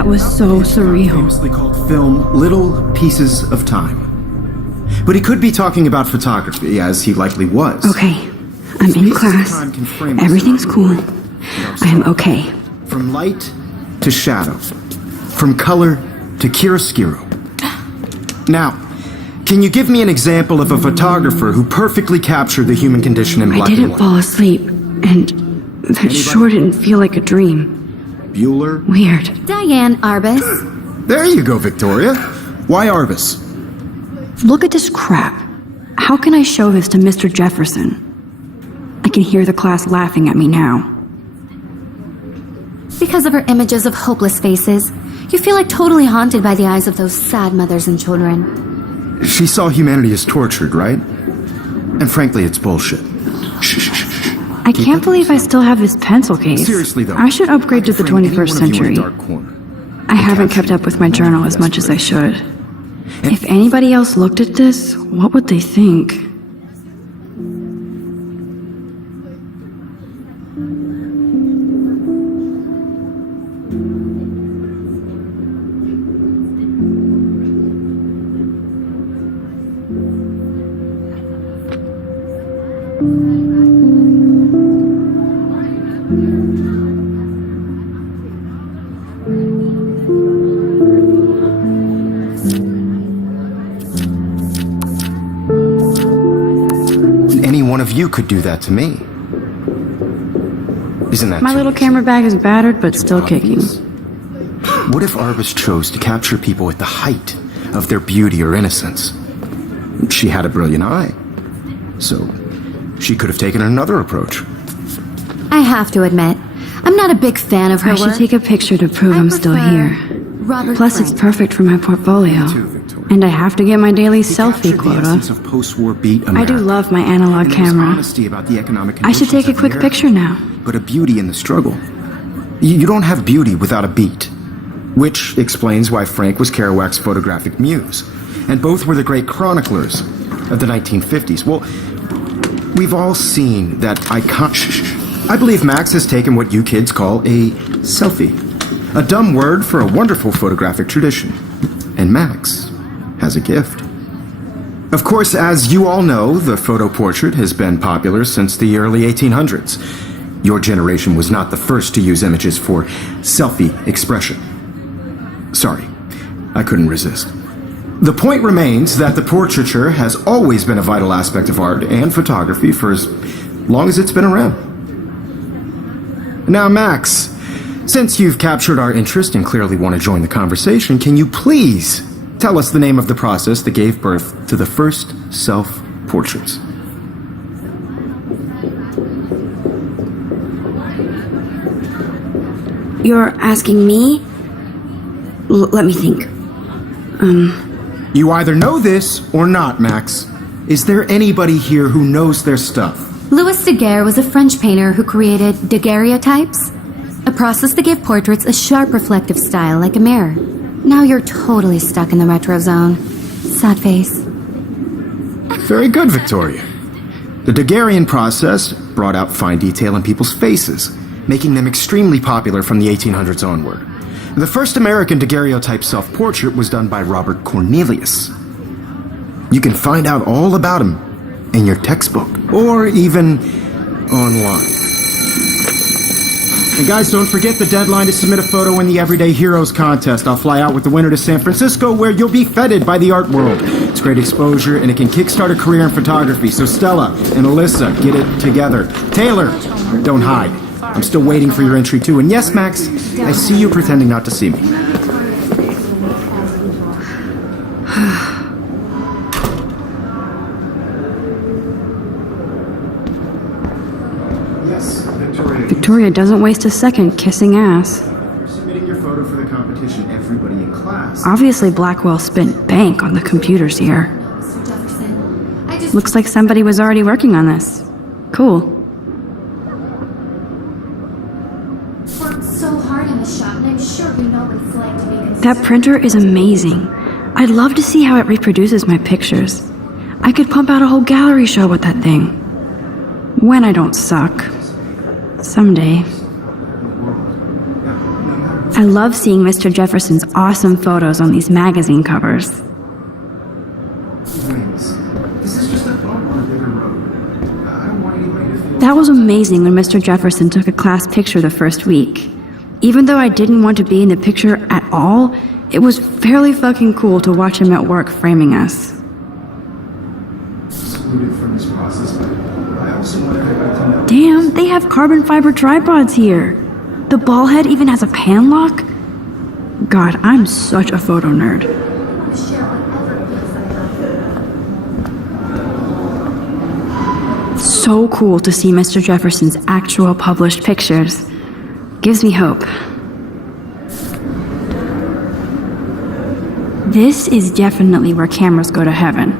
That was so surreal. Famously called film Little Pieces of Time. But he could be talking about photography, as he likely was. Okay, I'm in class. Everything's cool. I am okay. From light to shadow. From color to chiaroscuro. Now, can you give me an example of a photographer who perfectly captured the human condition in black and I didn't white? fall asleep, and that sure didn't feel like a dream. Bueller? Weird. Diane Arbus. There you go, Victoria. Why Arbus? Look at this crap. How can I show this to Mr. Jefferson? I can hear the class laughing at me now. Because of her images of hopeless faces, you feel like totally haunted by the eyes of those sad mothers and children. She saw humanity as tortured, right? And frankly, it's bullshit. Shh. I can't believe I still have this pencil case. Seriously, though. I should upgrade to the 21st century. I haven't kept up with my journal as much as I should. If anybody else looked at this, what would they think? Any one of you could do that to me. Isn't that My too little easy? camera bag is battered but still kicking. What if Arbus chose to capture people at the height of their beauty or innocence? She had a brilliant eye. So, she could have taken another approach. I have to admit, I'm not a big fan of her I should work. take a picture to prove I'm still prefer here. Robert Plus, Frank. it's perfect for my portfolio. Me too, Victoria. And I have to get my daily He selfie captured the quota. essence of post-war beat I America. do love my analog And there was camera. honesty about the economic I should conditions take a of the quick era, picture now. But a beauty in the struggle. You don't have beauty without a beat. Which explains why Frank was Kerouac's photographic muse. And both were the great chroniclers of the 1950s. Well, we've all seen that icon... I believe Max has taken what you kids call a selfie. A dumb word for a wonderful photographic tradition. And Max has a gift. Of course, as you all know, the photo portrait has been popular since the early 1800s. Your generation was not the first to use images for selfie expression. Sorry, I couldn't resist. The point remains that the portraiture has always been a vital aspect of art and photography for as long as it's been around. Now, Max, since you've captured our interest and clearly want to join the conversation, can you please tell us the name of the process that gave birth to the first self-portraits? You're asking me? Let me think. You either know this or not, Max. Is there anybody here who knows their stuff? Louis Daguerre was a French painter who created daguerreotypes, a process that gave portraits a sharp reflective style like a mirror. Now you're totally stuck in the retro zone. Sad face. Very good, Victoria. The Daguerrean process brought out fine detail in people's faces, making them extremely popular from the 1800s onward. The first American daguerreotype self-portrait was done by Robert Cornelius. You can find out all about him in your textbook, or even online. And guys, don't forget the deadline to submit a photo in the Everyday Heroes contest. I'll fly out with the winner to San Francisco, where you'll be feted by the art world. It's great exposure, and it can kickstart a career in photography. So Stella and Alyssa, get it together. Taylor, don't hide. I'm still waiting for your entry too. And yes, Max, I see you pretending not to see me. Yes, Victoria. Victoria doesn't waste a second kissing ass. You're submitting your photo for the competition. Everybody in class. Obviously, Blackwell spent bank on the computers here. Mr. Jefferson, I just Looks like somebody was already working on this. Cool. worked so hard in the shop, and I'm sure you know what it's like to be considered. That printer is amazing. I'd love to see how it reproduces my pictures. I could pump out a whole gallery show with that thing. When I don't suck. Someday. I love seeing Mr. Jefferson's awesome photos on these magazine covers. This is just a bump on a bigger road. I don't want anybody to feel... That was amazing when Mr. Jefferson took a class picture the first week. Even though I didn't want to be in the picture at all, it was fairly fucking cool to watch him at work framing us. Excluded from this process, but I also want everybody to know... Damn, they have carbon fiber tripods here. The ball head even has a pan lock? God, I'm such a photo nerd. So cool to see Mr. Jefferson's actual published pictures. Gives me hope. This is definitely where cameras go to heaven.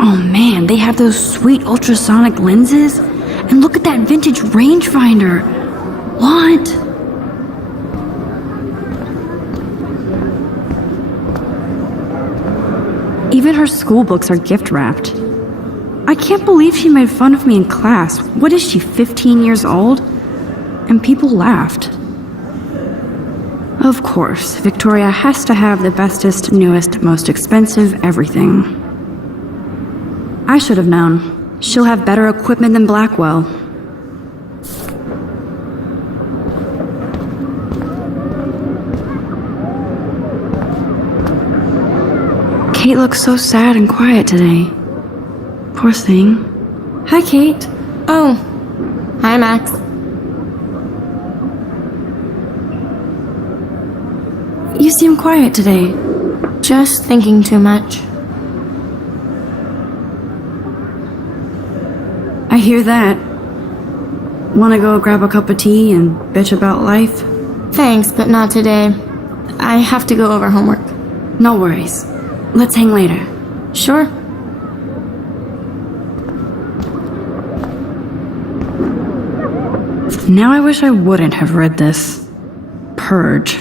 Oh man, they have those sweet ultrasonic lenses. And look at that vintage rangefinder. What? Even her school books are gift wrapped. I can't believe she made fun of me in class. What is she, 15 years old? And people laughed. Of course, Victoria has to have the bestest, newest, most expensive everything. I should have known. She'll have better equipment than Blackwell. Kate looks so sad and quiet today. Poor thing. Hi, Kate. Oh. Hi, Max. You seem quiet today. Just thinking too much. I hear that. Wanna go grab a cup of tea and bitch about life? Thanks, but not today. I have to go over homework. No worries. Let's hang later. Sure. Now I wish I wouldn't have read this. Purge.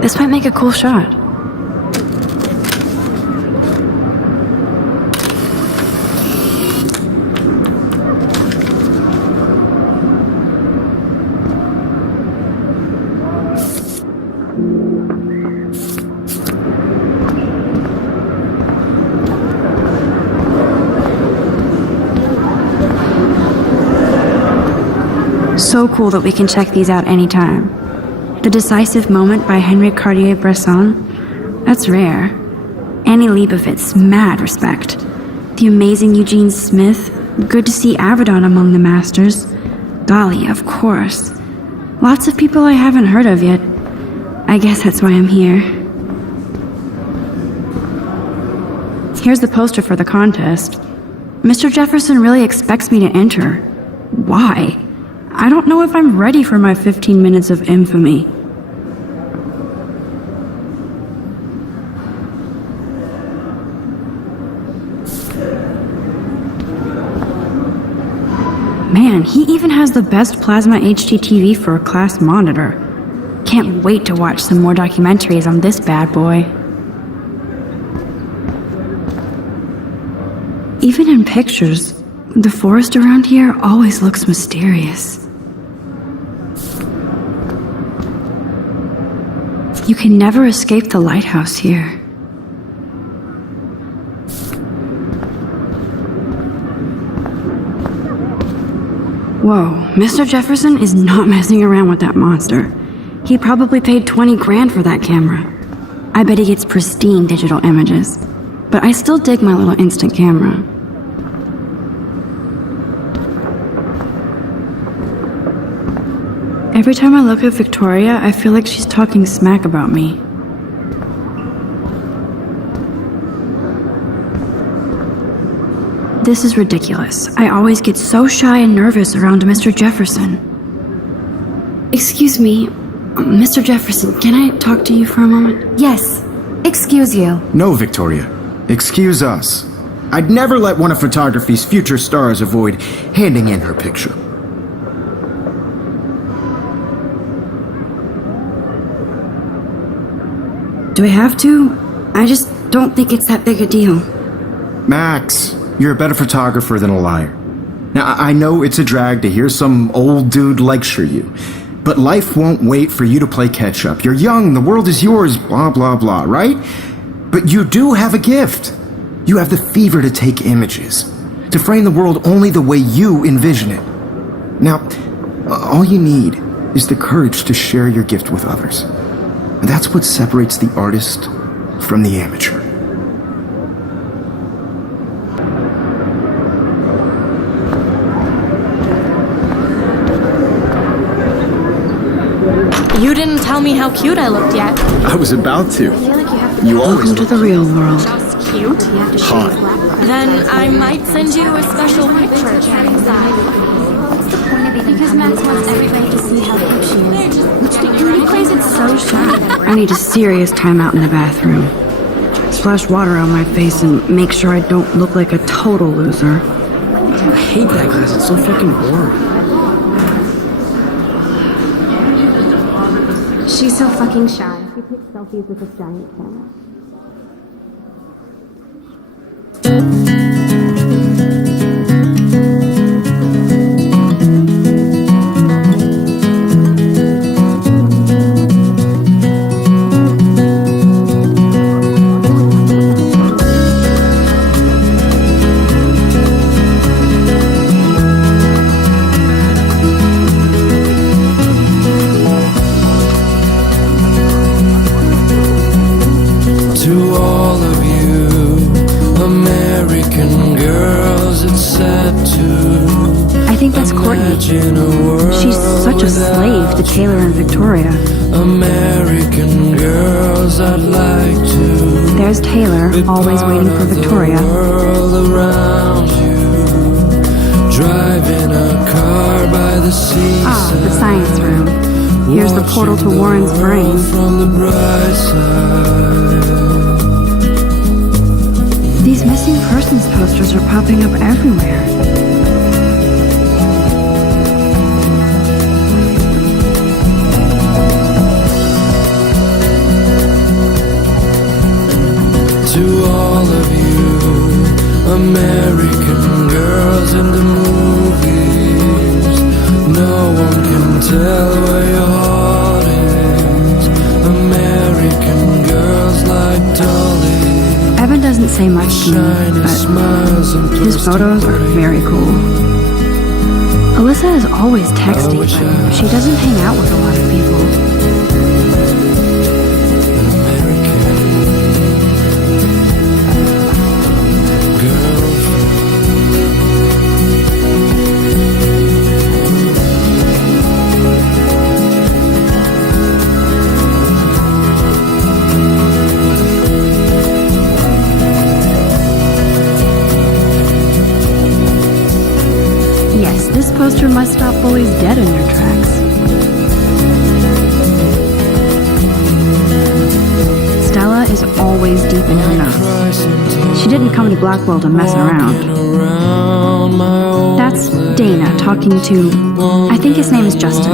This might make a cool shot. So cool that we can check these out anytime. The Decisive Moment by Henry Cartier-Bresson, that's rare. Annie Leibovitz, mad respect. The amazing Eugene Smith, good to see Avedon among the masters. Golly, of course. Lots of people I haven't heard of yet. I guess that's why I'm here. Here's the poster for the contest. Mr. Jefferson really expects me to enter. Why? I don't know if I'm ready for my 15 minutes of infamy. Man, he even has the best plasma HDTV for a class monitor. Can't wait to watch some more documentaries on this bad boy. Even in pictures, the forest around here always looks mysterious. You can never escape the lighthouse here. Whoa, Mr. Jefferson is not messing around with that monster. He probably paid 20 grand for that camera. I bet he gets pristine digital images. But I still dig my little instant camera. Every time I look at Victoria, I feel like she's talking smack about me. This is ridiculous. I always get so shy and nervous around Mr. Jefferson. Excuse me, Mr. Jefferson, can I talk to you for a moment? Yes. Excuse you. No, Victoria. Excuse us. I'd never let one of photography's future stars avoid handing in her picture. Do I have to? I just don't think it's that big a deal. Max, you're a better photographer than a liar. Now, I know it's a drag to hear some old dude lecture you, but life won't wait for you to play catch-up. You're young, the world is yours, blah, blah, blah, right? But you do have a gift. You have the fever to take images, to frame the world only the way you envision it. Now, all you need is the courage to share your gift with others. And that's what separates the artist from the amateur. You didn't tell me how cute I looked yet. I was about to. You always Welcome to the real world. Just cute. hot. Then I might send you a special picture. Because Max wants everybody to see how cute she is. And he plays it so shy. I need a serious timeout in the bathroom. Splash water on my face and make sure I don't look like a total loser. I hate that class. It's so fucking boring. She's so fucking shy. She takes selfies with this giant camera. To all of you American girls, it's sad to I think that's Courtney. imagine a world She's such a slave to Taylor and Victoria. American girls, I'd like to There's Taylor, be always part waiting for of the Victoria. world around you, driving a car by the seaside. Ah, the science room. Here's the portal to Warren's brain. From the bright side. These missing persons posters are popping up everywhere. To all of you American girls in the movies, no one can tell where your heart is. American girls like Dolly, Evan doesn't say much to shiny me, but smiles and his photos are very cool. Alyssa is always texting, but she doesn't hang out with a lot of people. Yes, this poster must stop bullies dead in in her notes. She didn't come to Blackwell to mess around. That's Dana talking to, I think his name is Justin.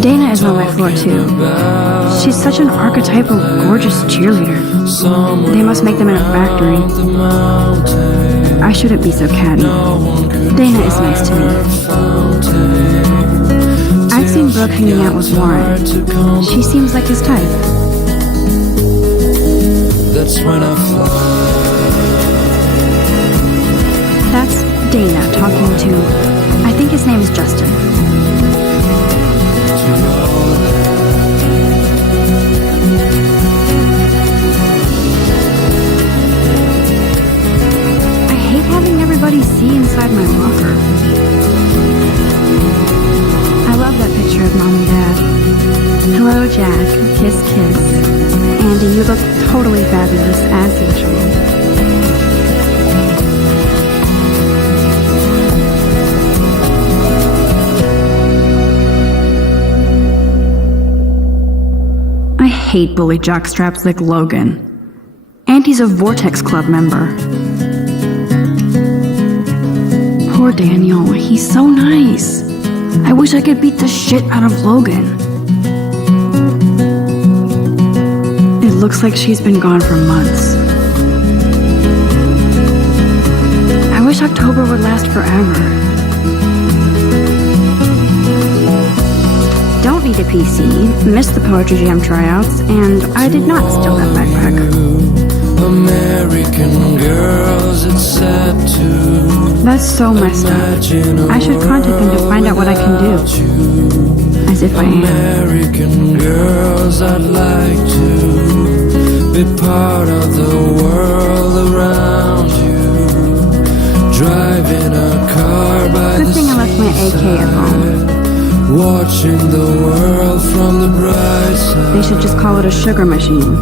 Dana is on my floor too. She's such an archetypal, gorgeous cheerleader. They must make them in a factory. I shouldn't be so catty. Dana is nice to me. I've seen Brooke hanging out with Warren. She seems like his type. That's when I fly. That's Dana talking to, I think his name is Justin. I hate having everybody see inside my locker. I love that picture of Mom and Dad. Hello, Jack. Kiss, kiss. Andy, you look totally fabulous, as usual. I hate bully jockstraps like Logan. And he's a Vortex Club member. Poor Daniel, he's so nice. I wish I could beat the shit out of Logan. It looks like she's been gone for months. I wish October would last forever. Don't need a PC, missed the Poetry Jam tryouts, and I did not steal that backpack. American girls, it's sad to That's so messed up. I should contact them to find out what I can do. As if I am. American girls, I'd like to be part of the world around you. Driving a car by Good the thing I left my AK at home. watching the world from the bright side. They should just call it a sugar machine.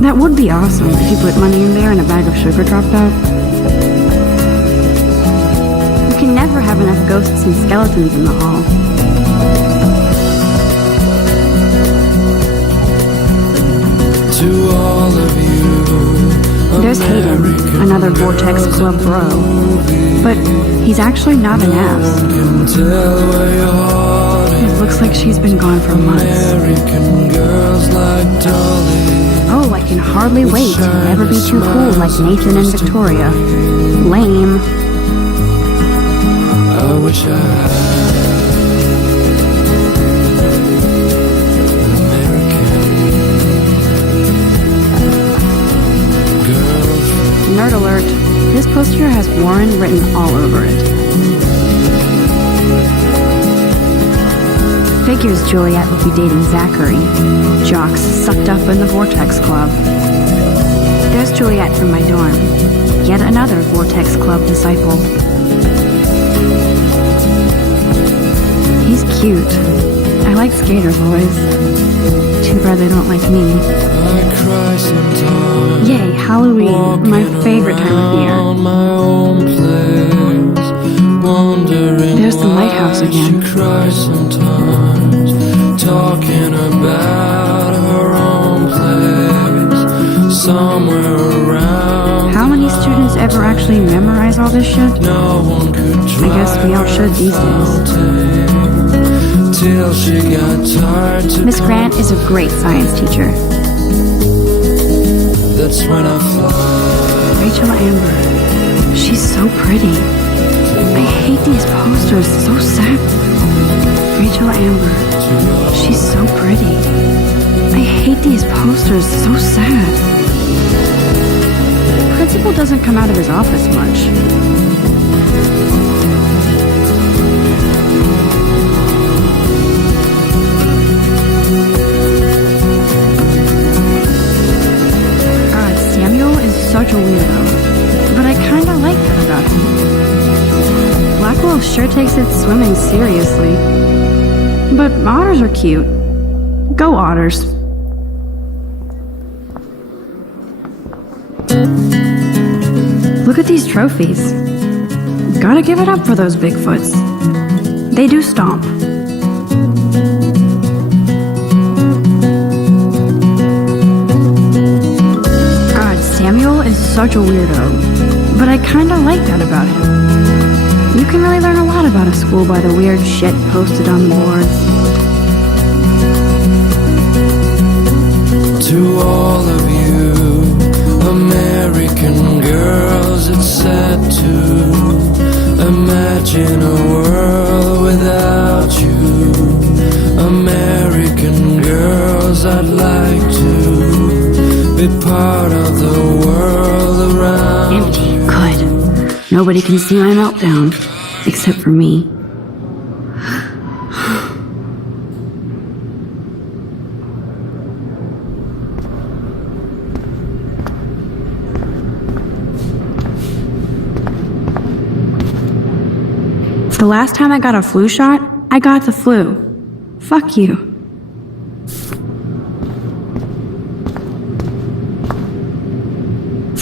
That would be awesome if you put money in there and a bag of sugar dropped out. You can never have enough ghosts and skeletons in the hall. To all of you, There's Hayden, another Vortex Club bro. But he's actually not an ass. can tell where your heart is. It looks like she's been gone for months. American girls like Dolly. Oh, I can hardly wait to never be too cool like Nathan and Victoria. Lame. I wish I had an American girlfriend. Nerd alert. This poster has Warren written all over it. Figures Juliet would be dating Zachary. Jocks sucked up in the Vortex Club. There's Juliet from my dorm. Yet another Vortex Club disciple. He's cute. I like skater boys. Too bad they don't like me. I cry sometimes. Yay, Halloween, my favorite time of year. Around my own place, wondering There's the lighthouse why again. She cries sometimes, talking about her own place, somewhere around. How many students ever actually memorize all this shit? No one could I guess we all should these days. Till she got tired to Miss Grant is a great science teacher. That's when I fly. Rachel Amber. She's so pretty. I hate these posters, so sad. Rachel Amber. She's so pretty. I hate these posters, so sad. Principal doesn't come out of his office much. Samuel is such a weirdo, but I kinda like that about him. Blackwell sure takes its swimming seriously. But otters are cute. Go otters. Look at these trophies. Gotta give it up for those Bigfoots. They do stomp. such a weirdo, but I kinda like that about him. You can really learn a lot about a school by the weird shit posted on the boards. To all of you American girls, it's sad to imagine a world without you. American girls, I'd like to be part of the world around. Empty. Good. Nobody can see my meltdown, except for me. The last time I got a flu shot, I got the flu. Fuck you.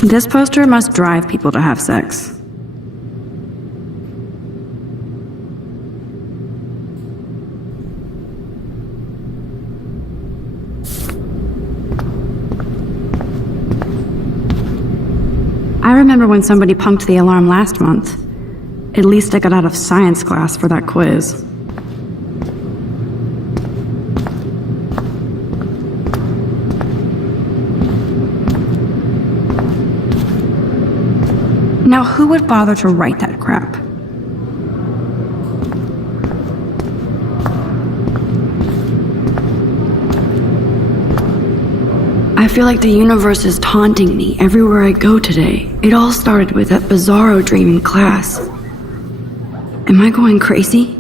This poster must drive people to have sex. I remember when somebody punked the alarm last month. At least I got out of science class for that quiz. Now, who would bother to write that crap? I feel like the universe is taunting me everywhere I go today. It all started with that bizarro dream in class. Am I going crazy?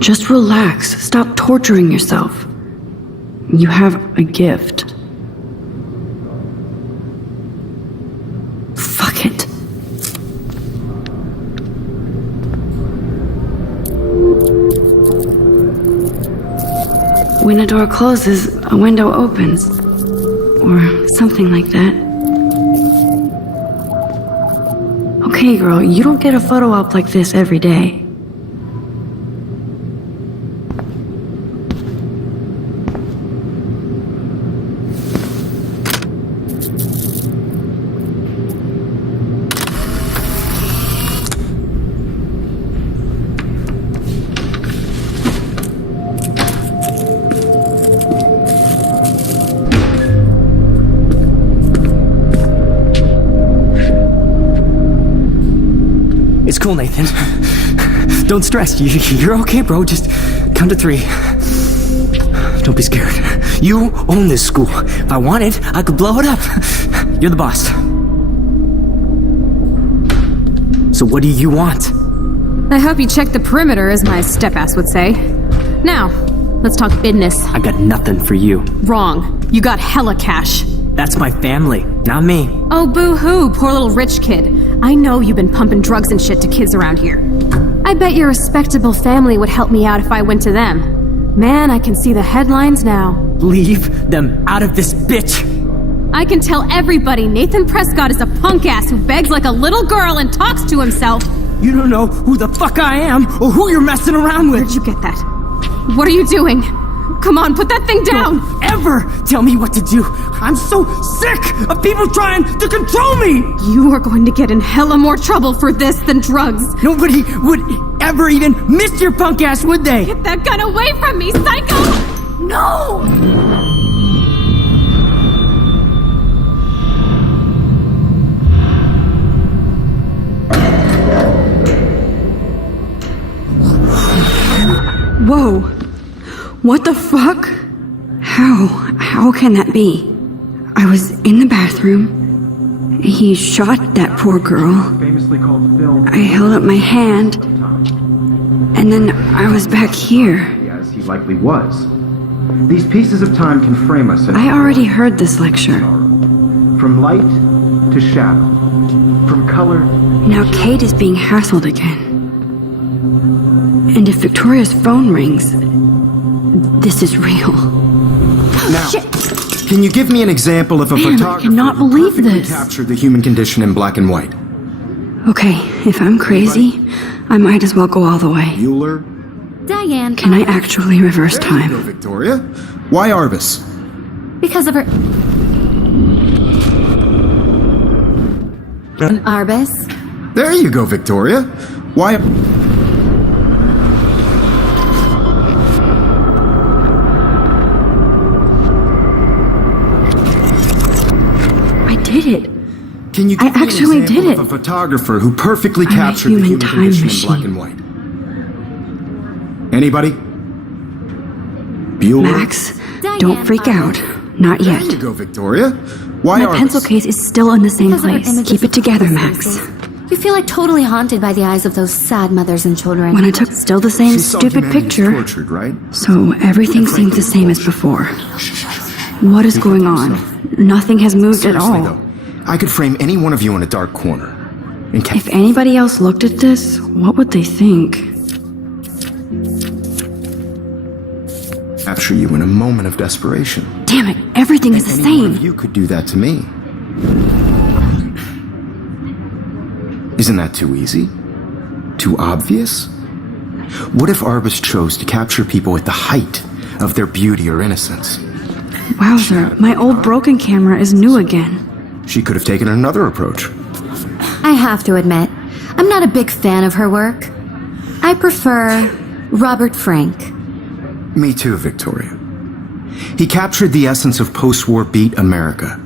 Just relax. Stop torturing yourself. You have a gift. Fuck it. When a door closes, a window opens. Or something like that. Okay, girl, you don't get a photo op like this every day. It's cool, Nathan. Don't stress. You're okay, bro. Just count to 3. Don't be scared. You own this school. If I wanted, I could blow it up. You're the boss. So what do you want? I hope you checked the perimeter, as my step-ass would say. Now, let's talk business. I got nothing for you. Wrong. You got hella cash. That's my family, not me. Oh, boo-hoo, poor little rich kid. I know you've been pumping drugs and shit to kids around here. I bet your respectable family would help me out if I went to them. Man, I can see the headlines now. Leave them out of this bitch! I can tell everybody Nathan Prescott is a punk ass who begs like a little girl and talks to himself. You don't know who the fuck I am or who you're messing around with. Where'd you get that? What are you doing? Come on, put that thing down! Don't ever tell me what to do! I'm so sick of people trying to control me! You are going to get in hella more trouble for this than drugs. Nobody would ever even miss your punk ass, would they? Get that gun away from me, psycho! No! Whoa. What the fuck? How can that be? I was in the bathroom. He shot that poor girl. Famously called film. I held up my hand. And then I was back here. As he likely was. These pieces of time can frame us in I already heard this lecture. from light to shadow, from color. Now Kate is being hassled again. And if Victoria's phone rings, this is real. Now, can you give me an example of a Man, I photographer cannot who believe perfectly this. captured the human condition in black and white? Okay, if I'm crazy, I might as well go all the way. Bueller? Diane. Can I actually reverse There you go, time? Victoria. Why Arbus? Because of her. Arbus? There you go, Victoria. Why? I did it. Can you I give me an actually example did it. of a photographer who perfectly I'm a captured the human human time condition machine. in black and white? Anybody? Bueller? Max, don't freak out. Not There yet. you go, Victoria. Why My Arbus? pencil case is still in the same Because of her place. images Keep it of together, Chrysalis. Max. You feel like totally haunted by the eyes of those sad mothers and children. When I took still the same She saw stupid humanity picture, tortured, right? so everything seems the same as before. What is going on? Nothing has moved at Seriously, all. though, I could frame any one of you in a dark corner. And If anybody else looked at this, what would they think? capture you in a moment of desperation. Damn it, everything is the Any one of same. you could do that to me. Isn't that too easy? Too obvious? What if Arbus chose to capture people at the height of their beauty or innocence? Wowzer, my old broken camera is new again. She could have taken another approach. I have to admit, I'm not a big fan of her work. I prefer Robert Frank. Me too, Victoria. He captured the essence of post-war beat America,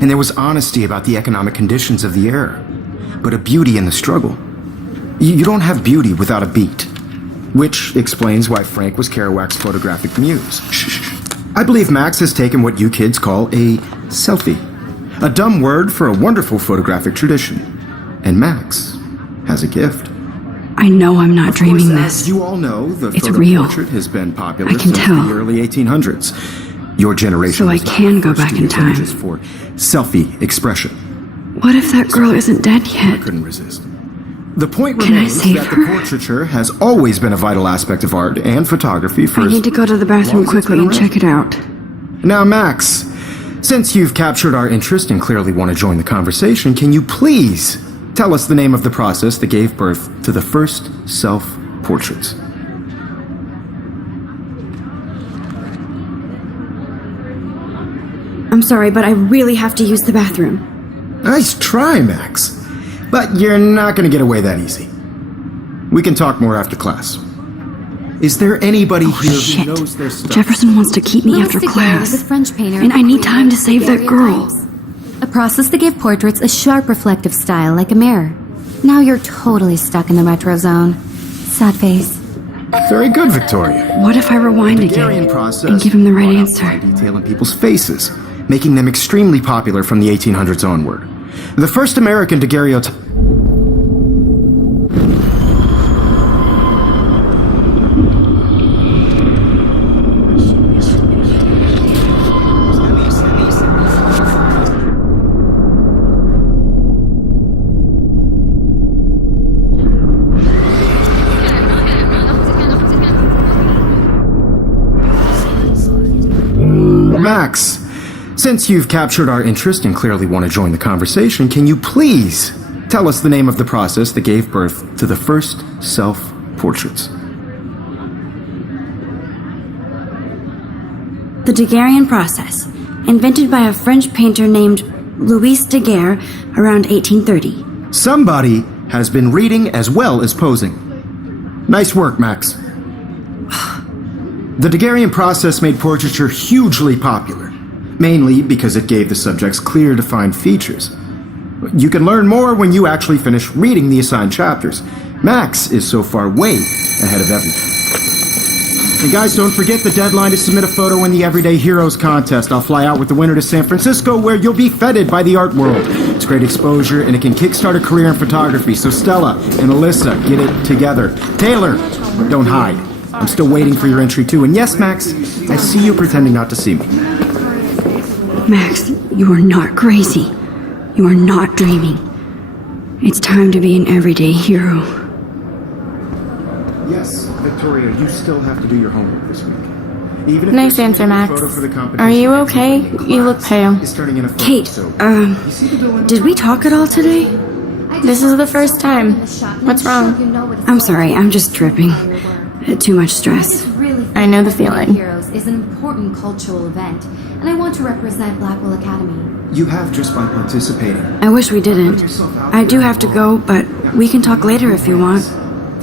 and there was honesty about the economic conditions of the era, but a beauty in the struggle. You don't have beauty without a beat, which explains why Frank was Kerouac's photographic muse. I believe Max has taken what you kids call a selfie, a dumb word for a wonderful photographic tradition, and Max has a gift. I know I'm not dreaming Of course, this. as you all know, the It's photo real. portrait has been popular I can since tell. the early 1800s. Your generation So I was not can the go first back to in use time. images for selfie expression. What if that girl isn't dead I yet? couldn't resist. The point Can I remains save that her? the portraiture has always been a vital aspect of art and photography for I as need to go to the bathroom long as it's quickly been and around. check it out. Now, Max, since you've captured our interest and clearly want to join the conversation, can you please tell us the name of the process that gave birth to the first self-portraits? I'm sorry, but I really have to use the bathroom. Nice try, Max. But you're not going to get away that easy. We can talk more after class. Is there anybody here Shit. who knows their stuff? Jefferson wants to keep me Louis after Daguerre was class. a French painter And I who need time to created save that girl. daguerreotypes, a process that gave portraits a sharp reflective style like a mirror. Now you're totally stuck in the retro zone. Sad face. Very good, Victoria. What if I rewind Daguerrean again process and give him the right brought out answer? fine detail in people's faces, making them extremely popular from the 1800s onward. The first American daguerreotype. Max, since you've captured our interest and clearly want to join the conversation, can you please tell us the name of the process that gave birth to the first self-portraits? The Daguerrean process, invented by a French painter named Louis Daguerre around 1830. Somebody has been reading as well as posing. Nice work, Max. The Daguerrean process made portraiture hugely popular, mainly because it gave the subjects clear, defined features. You can learn more when you actually finish reading the assigned chapters. Max is so far way ahead of everyone. And guys, don't forget the deadline to submit a photo in the Everyday Heroes contest. I'll fly out with the winner to San Francisco, where you'll be feted by the art world. It's great exposure, and it can kickstart a career in photography. So Stella and Alyssa, get it together. Taylor, don't hide. I'm still waiting for your entry too. And yes, Max, I see you pretending not to see me. Max, you are not crazy. You are not dreaming. It's time to be an everyday hero. Yes, Victoria, you still have to do your homework this week. Even if Nice there's answer, a Max. photo for the competition, Are you okay? the You look class pale. is turning in a photo, Kate, so- You see the dilemma? did we talk at all today? This is the first time. What's wrong? I'm sorry, I'm just tripping. Too much stress. I know the feeling. Heroes is an important cultural event, and I want to represent Blackwell Academy. You have just by participating. I wish we didn't. I do have to go, but we can talk later if you want.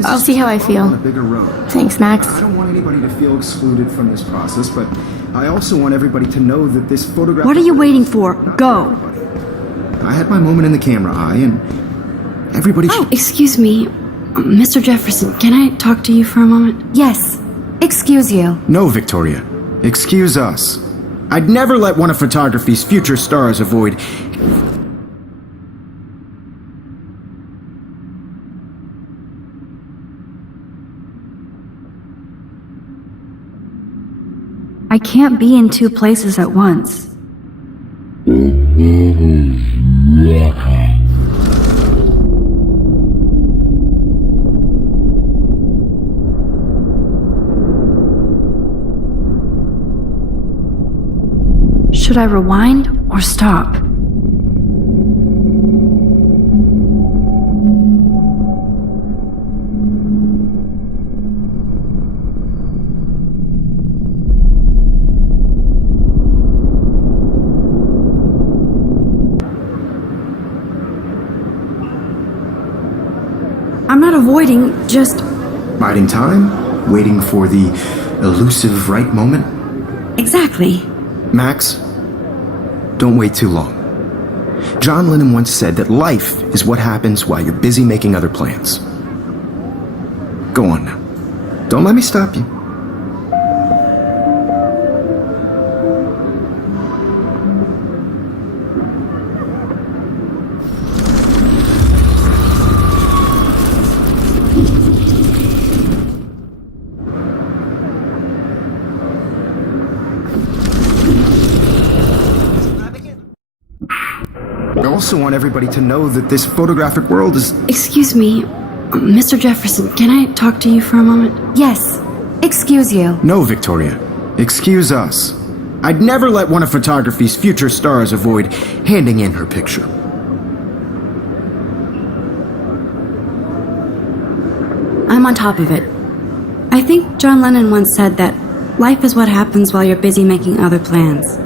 I'll see how I On a feel. bigger road. Thanks, Max. I don't want anybody to feel excluded from this process, but I also want everybody to know that this photograph... What are you waiting for? Go! I had my moment in the camera eye, and everybody... Oh, excuse me. Mr. Jefferson, can I talk to you for a moment? Yes. Excuse you. No, Victoria. Excuse us. I'd never let one of photography's future stars avoid... I can't be in two places at once. Should I rewind or stop? I'm not avoiding, just... Biding time? Waiting for the elusive right moment? Exactly. Max, don't wait too long. John Lennon once said that life is what happens while you're busy making other plans. Go on now. Don't let me stop you. I also want everybody to know that this photographic world is... Excuse me, Mr. Jefferson, can I talk to you for a moment? Yes. Excuse you. No, Victoria. Excuse us. I'd never let one of photography's future stars avoid handing in her picture. I'm on top of it. I think John Lennon once said that life is what happens while you're busy making other plans.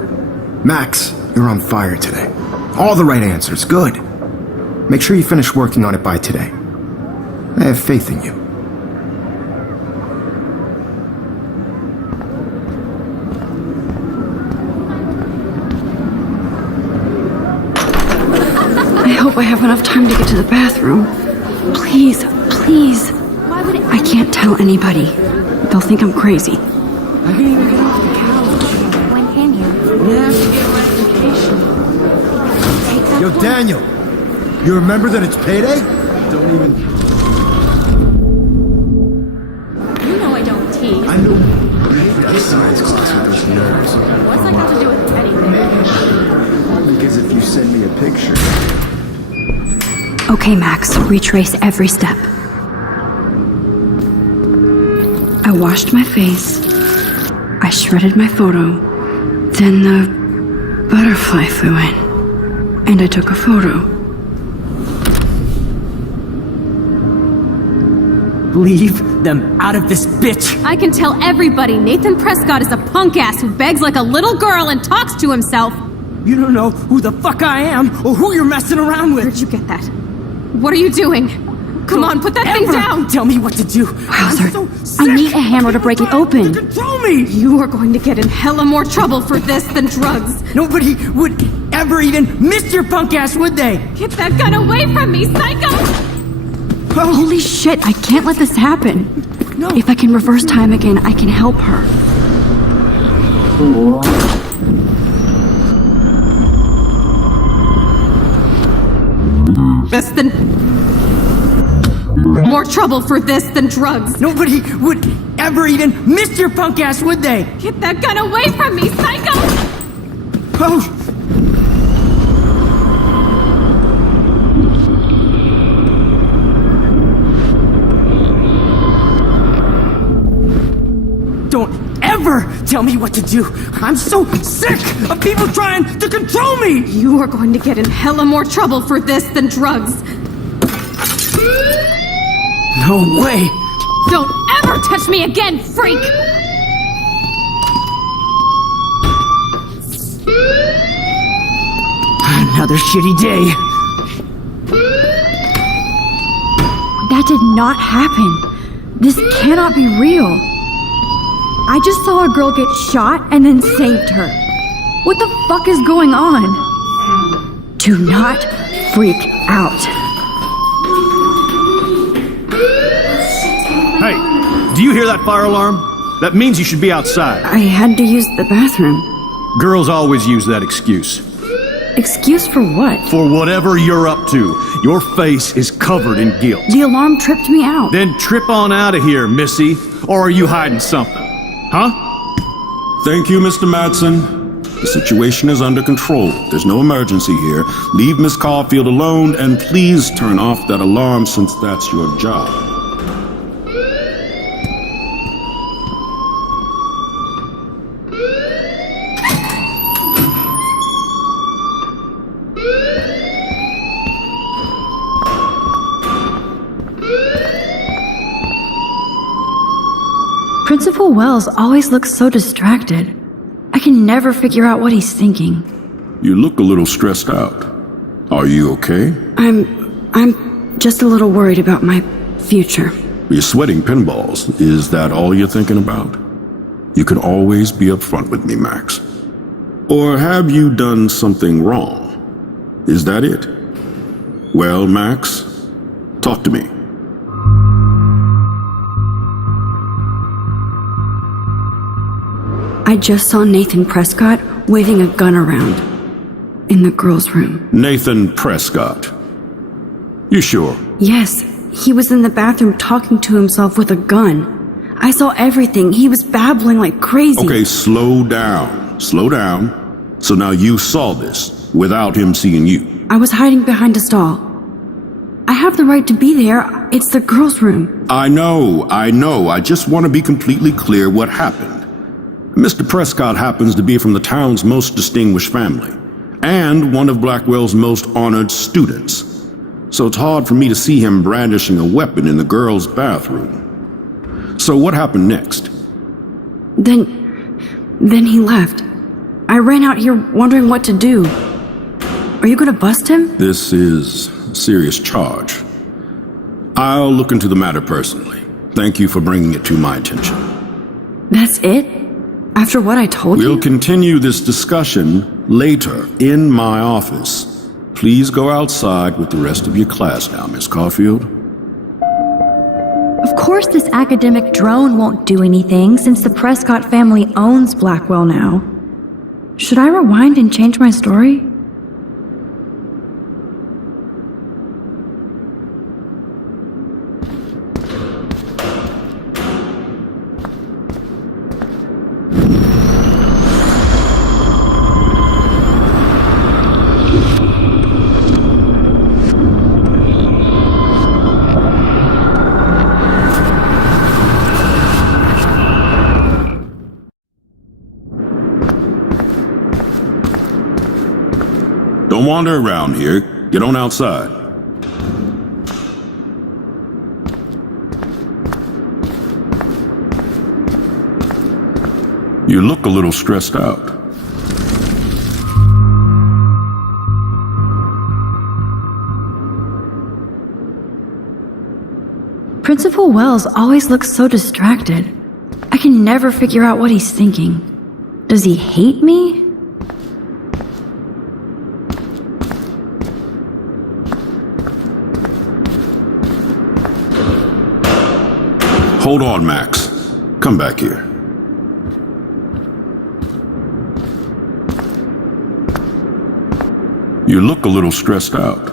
Max, you're on fire today. All the right answers. Good. Make sure you finish working on it by today. I have faith in you. I hope I have enough time to get to the bathroom. Please, please. I can't tell anybody. They'll think I'm crazy. When can you? Yo, Daniel! You remember that it's payday? Don't even... You know I don't tease. I know... That science class with those nerves. What's that got to do with anything? Because if you send me a picture... Okay, Max, retrace every step. I washed my face. I shredded my photo. Then the butterfly flew in. And I took a photo. Leave them out of this bitch! I can tell everybody Nathan Prescott is a punk ass who begs like a little girl and talks to himself. You don't know who the fuck I am or who you're messing around with! Where'd you get that? What are you doing? Come on, put that thing down! Tell me what to do! Wowzer, I'm so sick I need a hammer to break it open. To control me! You are going to get in hella more trouble for this than drugs. Nobody would ever even miss your punk ass, would they? Get that gun away from me, psycho! Oh, Holy shit, I can't let this happen. no! If I can reverse time again, I can help her. Less than... More trouble for this than drugs. Nobody would ever even miss your punk ass, would they? Get that gun away from me, psycho! Oh! Don't ever tell me what to do! I'm so sick of people trying to control me! You are going to get in hella more trouble for this than drugs. No way! Don't ever touch me again, freak! Another shitty day. That did not happen. This cannot be real. I just saw a girl get shot and then saved her. What the fuck is going on? Do not freak out. Hey, do you hear that fire alarm? That means you should be outside. I had to use the bathroom. Girls always use that excuse. Excuse for what? For whatever you're up to, your face is covered in guilt. The alarm tripped me out. Then trip on out of here, Missy. Or are you hiding something? Huh? Thank you, Mr. Madsen. The situation is under control. There's no emergency here. Leave Miss Caulfield alone, and please turn off that alarm since that's your job. Principal Wells always looks so distracted. I can never figure out what he's thinking. You look a little stressed out. Are you okay? I'm just a little worried about my future. You're sweating pinballs. Is that all you're thinking about? You can always be upfront with me, Max. Or have you done something wrong? Is that it? Well, Max, talk to me. I just saw Nathan Prescott waving a gun around in the girls' room. Nathan Prescott. You sure? Yes, he was in the bathroom talking to himself with a gun. I saw everything. He was babbling like crazy. Okay, slow down. Slow down. So now you saw this without him seeing you. I was hiding behind a stall. I have the right to be there. It's the girls' room. I know. I just want to be completely clear what happened. Mr. Prescott happens to be from the town's most distinguished family, and one of Blackwell's most honored students. So it's hard for me to see him brandishing a weapon in the girls' bathroom. So what happened next? Then he left. I ran out here wondering what to do. Are you gonna bust him? This is a serious charge. I'll look into the matter personally. Thank you for bringing it to my attention. That's it? After what I told you? We'll continue this discussion later in my office. Please go outside with the rest of your class now, Miss Caulfield. Of course this academic drone won't do anything since the Prescott family owns Blackwell now. Should I rewind and change my story? Don't wander around here. Get on outside. You look a little stressed out. Principal Wells always looks so distracted. I can never figure out what he's thinking. Does he hate me? Hold on, Max. Come back here. You look a little stressed out.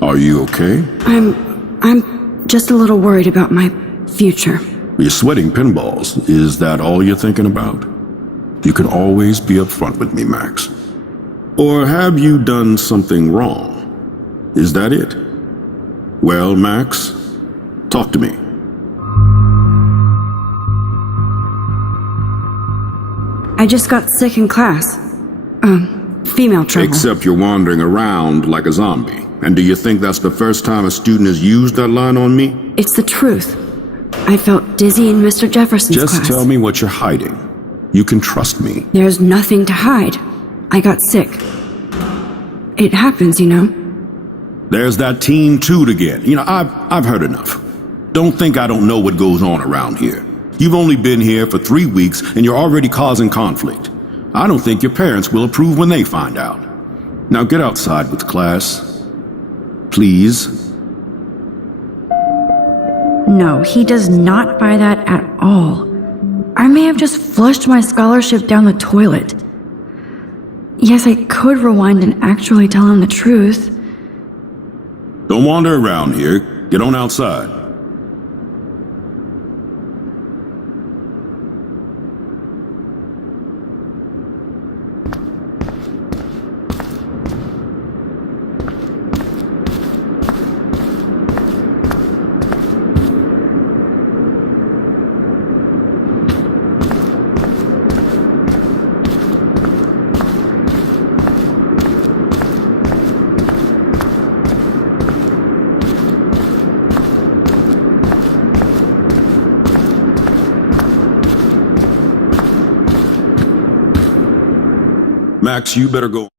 Are you okay? I'm just a little worried about my future. You're sweating pinballs. Is that all you're thinking about? You can always be upfront with me, Max. Or have you done something wrong? Is that it? Well, Max, talk to me. I just got sick in class. Female trouble. Except you're wandering around like a zombie. And do you think that's the first time a student has used that line on me? It's the truth. I felt dizzy in Mr. Jefferson's class. Just tell me what you're hiding. You can trust me. There's nothing to hide. I got sick. It happens, you know. There's that teen toot again. You know, I've heard enough. Don't think I don't know what goes on around here. You've only been here for 3 weeks and you're already causing conflict. I don't think your parents will approve when they find out. Now get outside with class. Please. No, he does not buy that at all. I may have just flushed my scholarship down the toilet. Yes, I could rewind and actually tell him the truth. Don't wander around here. Get on outside. Max, you better go.